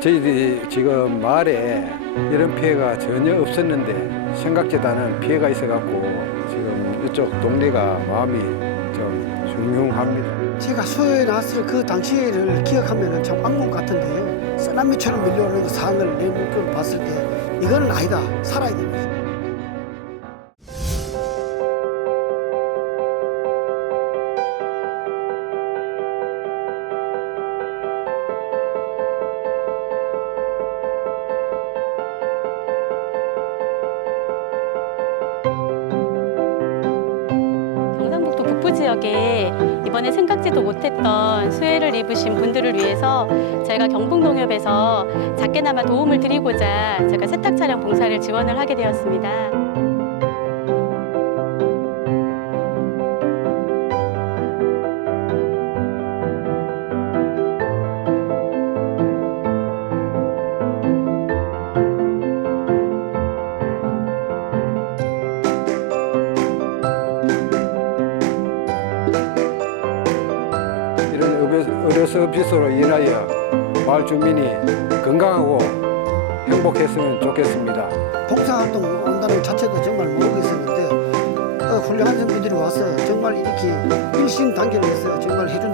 저희들이 지금 마을에 이런 피해가 전혀 없었는데 생각지도 피해가 있어갖고 지금 이쪽 동네가 마음이 좀 흉흉합니다. 제가 수요에 나왔을 그 당시를 기억하면 참 악몽 같은데요. 쓰나미처럼 밀려오는 그 상을 내 물건을 봤을 때 이거는 아니다. 살아야 됩니다. 북부 지역에 이번에 생각지도 못했던 수해를 입으신 분들을 위해서 저희가 경북농협에서 작게나마 도움을 드리고자 제가 세탁 차량 봉사를 지원을 하게 되었습니다. 이런 의료- 서비스로 인하여 마을 주민이 건강하고 행복했으면 좋겠습니다. 봉사활동 온다는 것 자체도 정말 모르고 있었는데 어, 훌륭한 분들이 와서 정말 이렇게 일심 단결해서 정말 해준